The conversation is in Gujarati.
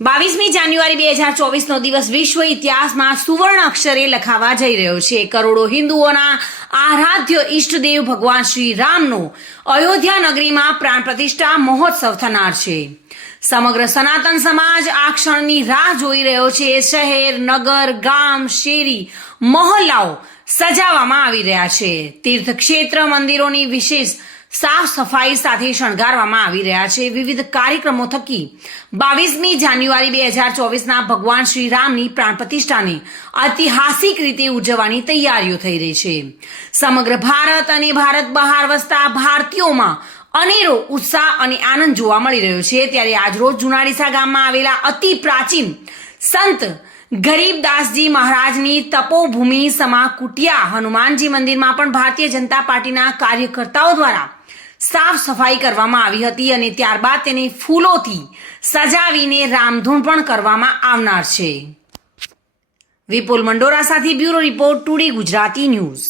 બાવીસમી જાન્યુઆરી બે હજાર ચોવીસનો દિવસ વિશ્વ ઇતિહાસમાં સુવર્ણ અક્ષરે લખાવા જઈ રહ્યો છે. કરોડો હિન્દુઓના આરાધ્ય ઈષ્ટદેવ ભગવાન શ્રી રામનો અયોધ્યા નગરીમાં પ્રાણ પ્રતિષ્ઠા મહોત્સવ થનાર છે. સમગ્ર સનાતન સમાજ આ ક્ષણની રાહ જોઈ રહ્યો છે. શહેર, નગર, ગામ, શેરી, મહોલ્લાઓ સજાવવામાં આવી રહ્યા છે. તીર્થક્ષેત્ર મંદિરોની વિશેષ સાફ સફાઈ સાથે શણગારવામાં આવી રહ્યા છે. વિવિધ કાર્યક્રમો થકી બાવીસમી જાન્યુઆરી બે હજાર ચોવીસના ભગવાન શ્રી રામની પ્રાણ પ્રતિષ્ઠાને ઐતિહાસિક રીતે ઉજવવાની તૈયારીઓ થઈ રહી છે. સમગ્ર ભારત અને ભારત બહાર વસતા ભારતીયોમાં અનેરો ઉત્સાહ અને આનંદ જોવા મળી રહ્યો છે. ત્યારે આજરોજ જુનાડીસા ગામમાં આવેલા અતિ પ્રાચીન સંત ગરીબદાસજી મહારાજની તપોભૂમિ સમા કુટિયા હનુમાનજી મંદિરમાં પણ ભારતીય જનતા પાર્ટીના કાર્યકર્તાઓ દ્વારા સાફ સફાઈ કરવામાં આવી હતી અને ત્યારબાદ તેને ફૂલોથી સજાવીને રામધૂન પણ કરવામાં આવનાર છે. વિપુલ મંડોરા સાથે bureau report today Gujarati news.